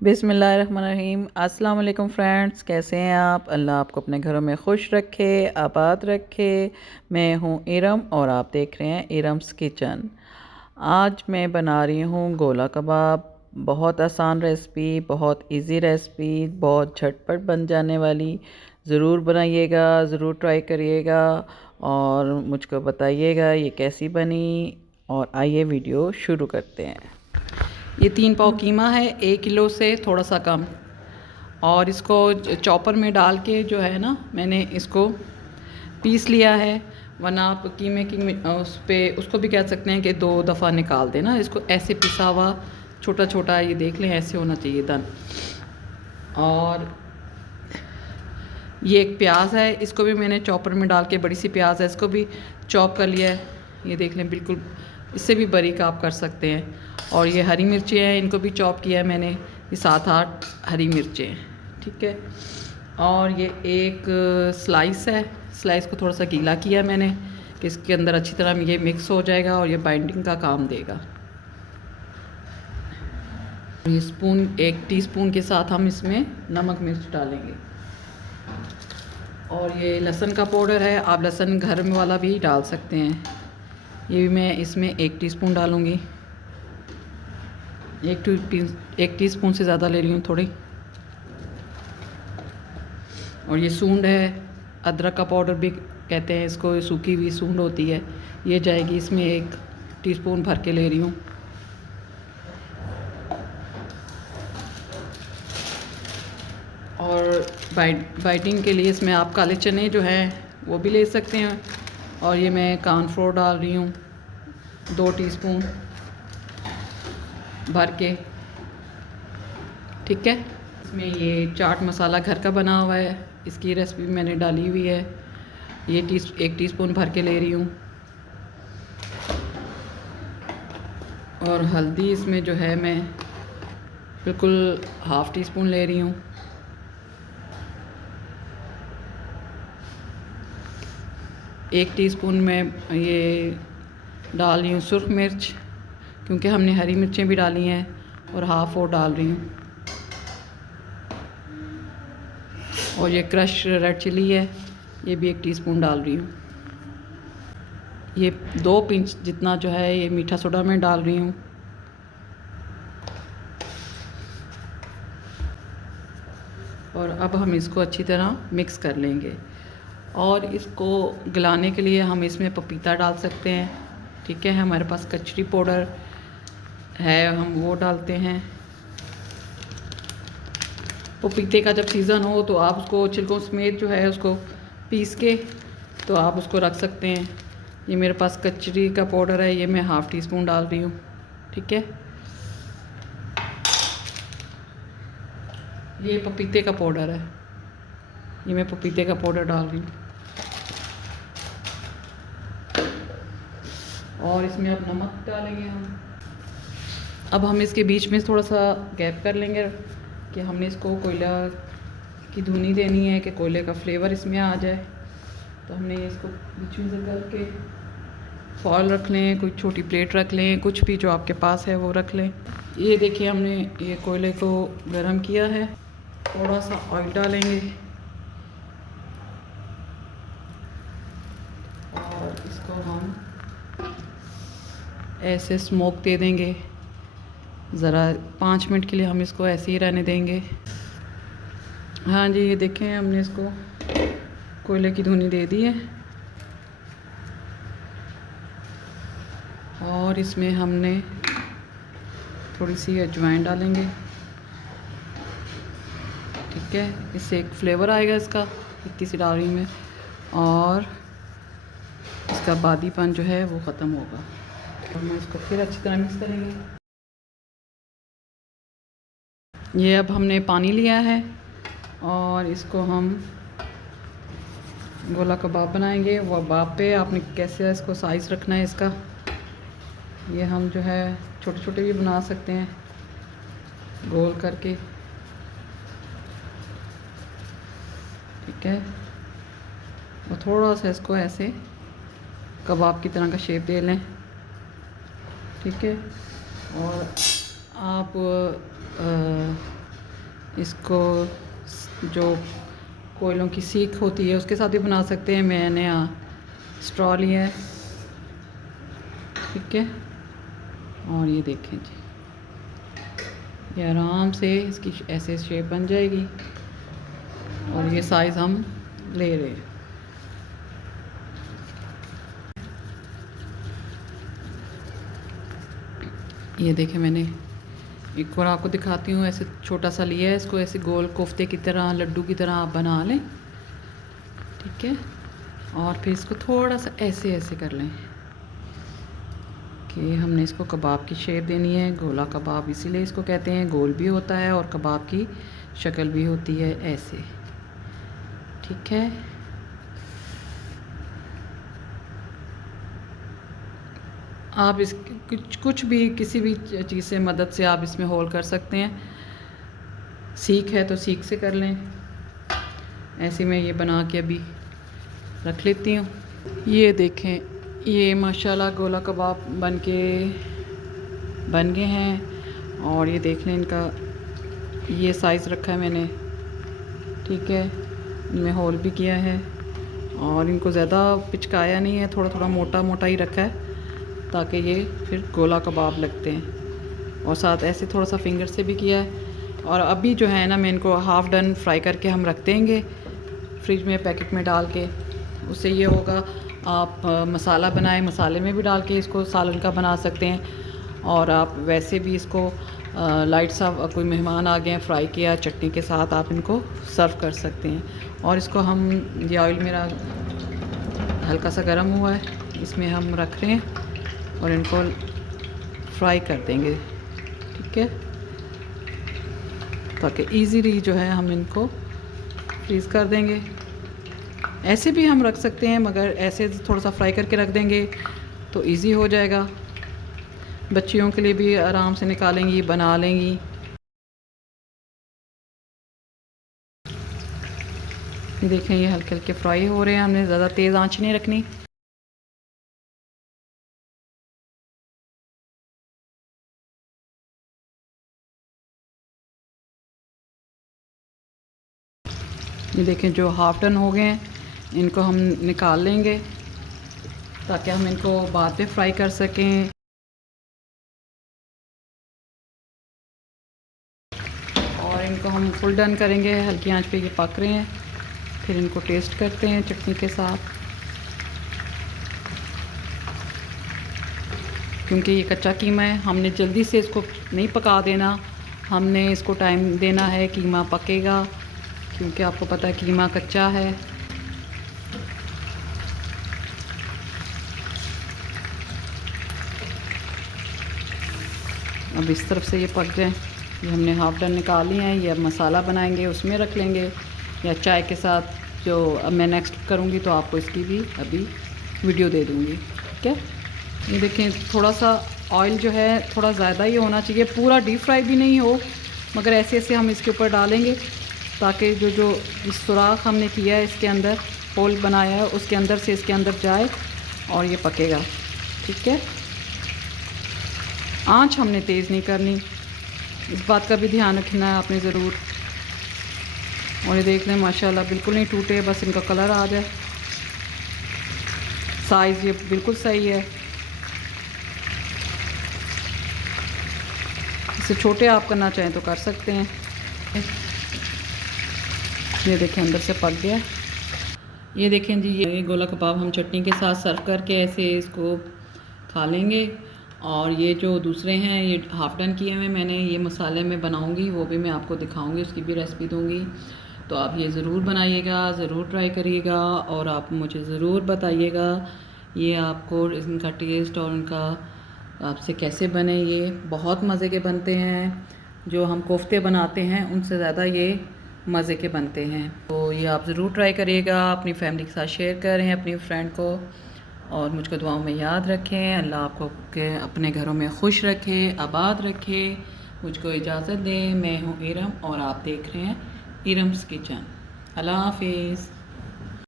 बिस्मिल्लाहिर्रहमानिर्रहीम। अस्सलाम वालेकुम फ्रेंड्स, कैसे हैं आप? अल्लाह आपको अपने घरों में खुश रखे, आबाद रखे। मैं हूं इरम और आप देख रहे हैं इरम्स किचन। आज मैं बना रही हूं गोला कबाब। बहुत आसान रेसिपी, बहुत इजी रेसिपी, बहुत झटपट बन जाने वाली। ज़रूर बनाइएगा, ज़रूर ट्राई करिएगा और मुझको बताइएगा ये कैसी बनी। और आइए वीडियो शुरू करते हैं। ये 3 पाव कीमा है, 1 किलो से थोड़ा सा कम। और इसको चॉपर में डाल के जो है ना, मैंने इसको पीस लिया है। वरना आप कीमे की उस पर उसको भी कह सकते हैं कि 2 दफ़ा निकाल देना। इसको ऐसे पिसा हुआ छोटा छोटा, ये देख लें, ऐसे होना चाहिए दन। और ये एक प्याज है, इसको भी मैंने चॉपर में डाल के, बड़ी सी प्याज है, इसको भी चॉप कर लिया है। ये देख लें, बिल्कुल इससे भी बारीक आप कर सकते हैं। और ये हरी मिर्ची हैं, इनको भी चॉप किया है मैंने। ये 7-8 हरी मिर्चें हैं, ठीक है। और ये एक स्लाइस है, स्लाइस को थोड़ा सा गीला किया मैंने कि इसके अंदर अच्छी तरह ये मिक्स हो जाएगा और ये बाइंडिंग का काम देगा। ये स्पून, 1 टीस्पून के साथ हम इसमें नमक मिर्च डालेंगे। और ये लहसुन का पाउडर है, आप लहसुन घर में वाला भी डाल सकते हैं। ये भी मैं इसमें 1 टीस्पून डालूँगी। 1 टीस्पून से ज़्यादा ले रही हूँ थोड़ी। और ये सूंड है, अदरक का पाउडर भी कहते हैं इसको, सूखी हुई सूंड होती है, ये जाएगी इसमें। 1 टीस्पून भर के ले रही हूँ। और बाइटिंग के लिए इसमें आप काले चने जो हैं वो भी ले सकते हैं। और ये मैं कॉर्नफ्लोर डाल रही हूँ 2 टीस्पून भर के, ठीक है। इसमें ये चाट मसाला घर का बना हुआ है, इसकी रेसिपी मैंने डाली हुई है। ये 1 टीस्पून भर के ले रही हूँ। और हल्दी इसमें जो है मैं बिल्कुल ½ टीस्पून ले रही हूँ। एक टीस्पून में ये डाल रही हूँ सुर्ख मिर्च, क्योंकि हमने हरी मिर्चें भी डाली हैं। और ½ और डाल रही हूँ। और ये क्रश रेड चिली है, ये भी 1 टीस्पून डाल रही हूँ। ये 2 पिंच जितना जो है ये मीठा सोडा मैं डाल रही हूँ। और अब हम इसको अच्छी तरह मिक्स कर लेंगे। और इसको गलाने के लिए हम इसमें पपीता डाल सकते हैं, ठीक है। हमारे पास कचरी पाउडर है, हम वो डालते हैं। पपीते का जब सीज़न हो तो आप उसको छिलकों समेत जो है उसको पीस के तो आप उसको रख सकते हैं। ये मेरे पास कचरी का पाउडर है, ये मैं ½ टीस्पून डाल रही हूँ, ठीक है। ये पपीते का पाउडर है, ये मैं पपीते का पाउडर डाल रही हूँ। और इसमें अब नमक डालेंगे हम। अब हम इसके बीच में थोड़ा सा गैप कर लेंगे कि हमने इसको कोयला की धुनी देनी है कि कोयले का फ्लेवर इसमें आ जाए। तो हमने इसको बीच में से करके फॉल रख लें, कोई छोटी प्लेट रख लें, कुछ भी जो आपके पास है वो रख लें। ये देखिए, हमने ये कोयले को गरम किया है, थोड़ा सा ऑयल डालेंगे और इसको हम ऐसे स्मोक दे देंगे। ज़रा 5 मिनट के लिए हम इसको ऐसे ही रहने देंगे। हाँ जी, ये देखें, हमने इसको कोयले की धुनी दे दी है। और इसमें हमने थोड़ी सी अजवाइन डालेंगे, ठीक है। इससे एक फ्लेवर आएगा इसका, इतनी सी डाल रही हूँ मैं। और इसका बादीपन जो है वो ख़त्म होगा। और मैं इसको फिर अच्छी तरह मिक्स करेंगे। ये अब हमने पानी लिया है और इसको हम गोला कबाब बनाएंगे। वो कबाब पे आपने कैसे इसको साइज़ रखना है इसका, ये हम जो है छोटे छोटे भी बना सकते हैं गोल करके, ठीक है। और थोड़ा सा इसको ऐसे कबाब की तरह का शेप दे लें, ठीक है। और आप इसको जो कोयलों की सीख होती है उसके साथ भी बना सकते हैं। मैंने यहाँ स्ट्रॉ लिया है, ठीक है। और ये देखें जी, ये आराम से इसकी ऐसे शेप बन जाएगी और ये साइज़ हम ले रहे हैं। ये देखें, मैंने एक और आपको दिखाती हूँ, ऐसे छोटा सा लिया है, इसको ऐसे गोल कोफ्ते की तरह, लड्डू की तरह आप बना लें, ठीक है। और फिर इसको थोड़ा सा ऐसे ऐसे कर लें कि हमने इसको कबाब की शेप देनी है। गोला कबाब इसीलिए इसको कहते हैं, गोल भी होता है और कबाब की शक्ल भी होती है ऐसे, ठीक है। आप इस कुछ भी किसी भी चीज़ से मदद से आप इसमें होल कर सकते हैं। सीख है तो सीख से कर लें। ऐसे मैं ये बना के अभी रख लेती हूँ। ये देखें, ये माशाल्लाह गोला कबाब बन गए हैं। और ये देख लें, इनका ये साइज़ रखा है मैंने, ठीक है। इनमें होल भी किया है और इनको ज़्यादा पिचकाया नहीं है, थोड़ा थोड़ा मोटा मोटा ही रखा है ताकि ये फिर गोला कबाब लगते हैं। और साथ ऐसे थोड़ा सा फिंगर से भी किया है। और अभी जो है ना, मैं इनको हाफ़ डन फ्राई करके हम रख देंगे फ्रिज में पैकेट में डाल के। उससे ये होगा, आप मसाला बनाएं, मसाले में भी डाल के इसको सालन का बना सकते हैं। और आप वैसे भी इसको लाइट सा, कोई मेहमान आ गए हैं, फ्राई किया चटनी के साथ, आप इनको सर्व कर सकते हैं। और इसको हम, ये ऑयल मेरा हल्का सा गर्म हुआ है, इसमें हम रख रहे हैं और इनको फ्राई कर देंगे, ठीक है, ताकि इजीली जो है हम इनको फ्रीज़ कर देंगे। ऐसे भी हम रख सकते हैं, मगर ऐसे थोड़ा सा फ्राई करके रख देंगे तो इजी हो जाएगा। बच्चियों के लिए भी आराम से निकालेंगी, बना लेंगी। ये देखें, ये हल्के हल्के फ्राई हो रहे हैं, हमने ज़्यादा तेज़ आंच नहीं रखनी। ये देखें, जो हाफ डन हो गए हैं, इनको हम निकाल लेंगे ताकि हम इनको बाद में फ्राई कर सकें। और इनको हम फुल डन करेंगे, हल्की आंच पे ये पक रहे हैं। फिर इनको टेस्ट करते हैं चटनी के साथ, क्योंकि ये कच्चा कीमा है, हमने जल्दी से इसको नहीं पका देना, हमने इसको टाइम देना है। कीमा पकेगा, क्योंकि आपको पता है कीमा कच्चा है। अब इस तरफ से ये पक जाए। ये हमने हाफ डन निकाल लिया है। ये अब मसाला बनाएंगे, उसमें रख लेंगे, या चाय के साथ। जो अब मैं नेक्स्ट करूँगी तो आपको इसकी भी अभी वीडियो दे दूँगी, ठीक है। ये देखें, थोड़ा सा ऑयल जो है थोड़ा ज़्यादा ही होना चाहिए, पूरा डीप फ्राई भी नहीं हो, मगर ऐसे ऐसे हम इसके ऊपर डालेंगे ताकि जो इस सुराख हमने किया है, इसके अंदर होल बनाया है, उसके अंदर से इसके अंदर जाए और ये पकेगा, ठीक है। आंच हमने तेज़ नहीं करनी, इस बात का भी ध्यान रखना है आपने ज़रूर। और ये देख लें, माशाल्लाह बिल्कुल नहीं टूटे, बस इनका कलर आ जाए। साइज़ ये बिल्कुल सही है। इससे छोटे आप करना चाहें तो कर सकते हैं। ये देखें, अंदर से पक गया। ये देखें जी, ये गोला कबाब हम चटनी के साथ सर्व करके ऐसे इसको खा लेंगे। और ये जो दूसरे हैं, ये हाफ डन किए हुए मैंने, ये मसाले में बनाऊंगी, वो भी मैं आपको दिखाऊंगी, उसकी भी रेसिपी दूंगी। तो आप ये ज़रूर बनाइएगा, ज़रूर ट्राई करिएगा और आप मुझे ज़रूर बताइएगा ये आपको इनका टेस्ट और इनका आपसे कैसे बने। ये बहुत मज़े के बनते हैं, जो हम कोफ्ते बनाते हैं उनसे ज़्यादा ये मज़े के बनते हैं। तो ये आप ज़रूर ट्राई करिएगा, अपनी फैमिली के साथ शेयर करें, अपनी फ्रेंड को, और मुझको दुआओं में याद रखें। अल्लाह आपको के अपने घरों में खुश रखे, आबाद रखे। मुझको इजाज़त दें। मैं हूँ इरम और आप देख रहे हैं इरम्स किचन। अल्लाह हाफिज़।